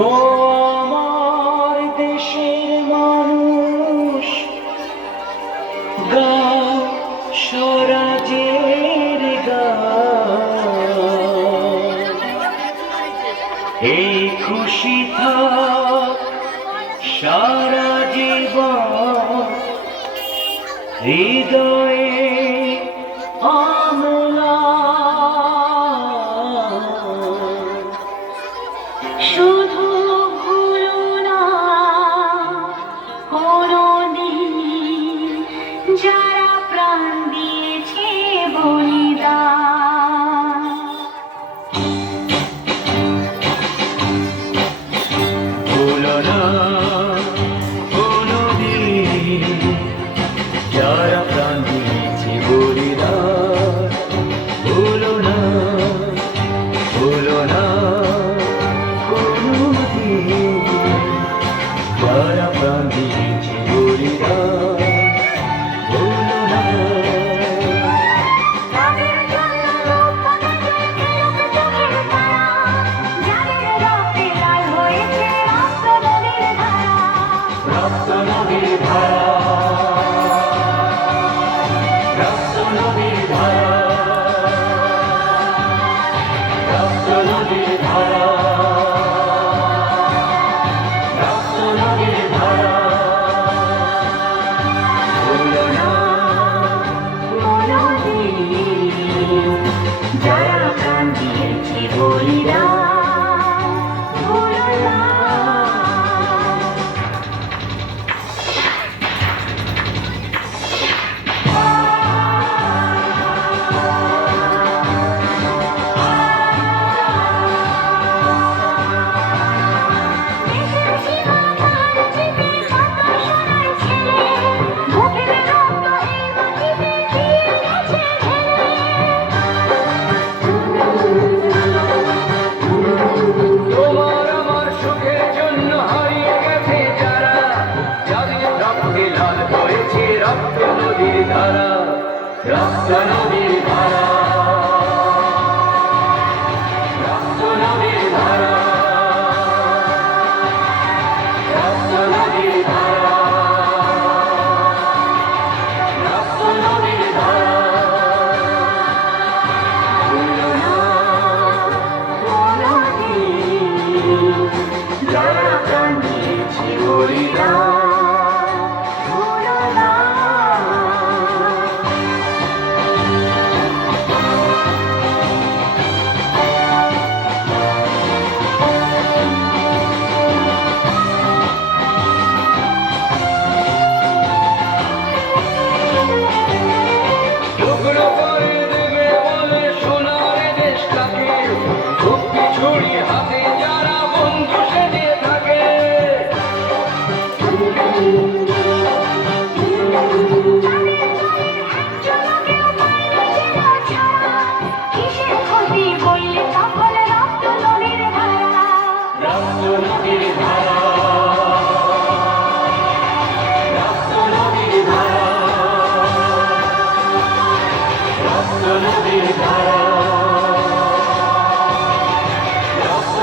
ও আমার দেশের মানুষ, গাও স্বরাজের গান। এই খুশি থাক সারা জীবন হৃদয়ে অম্লান। শুধু ভুলো না কোনদিন যারা প্রাণ দিয়েছে বলিদান। ভুলো না কোনদিন যারা প্রাণ দিয়েছে বলিদান। ভুলো না, ভুলো না কোনদিন যারা প্রাণ দিয়েছে বলিদান। ভুলো না। তাদের জন্য রূপকথা জেগে চোখের তারা, যাদের রক্তে লাল হয়েছে রক্ত নদীর ধারা। রক্ত নদীর ধারা, রক্ত নদীর ধারা, রক্ত নদীর ধারা, রক্ত নদীর ধারা। ভুলো না কোনদিন যারা প্রাণ দিয়েছে বলিদান। ভুলো না। দেশের সীমানার চিঠি কত সোনার ছেলে, বুকের রক্ত এই মাটিতে দিয়ে গেছে ঢেলে। তোমার আমার সুখের জন্য হারিয়ে গেছে যারা, যাদের রক্তে লাল হয়েছে রক্ত নদীর ধারা। রক্ত নদীর ধারা, রক্ত নদীর ধারা, রক্ত নদীর ধারা, রক্ত নদীর ধারা। ভুলো না কোনদিন যারা প্রাণ দিয়েছে বলিদান। ভুলো না। টুকরো করে দেবে বলে সোনার দেশটাকে, ভক্তি ছড়িয়ে হাতে যারা বন্ধু সেজে থাকে। কিসের ক্ষতি বললে তখন রক্ত নদীর ধারা। রক্ত নদীর ধারা, রক্ত নদীর ধারা, রক্ত নদীর ধারা, রক্ত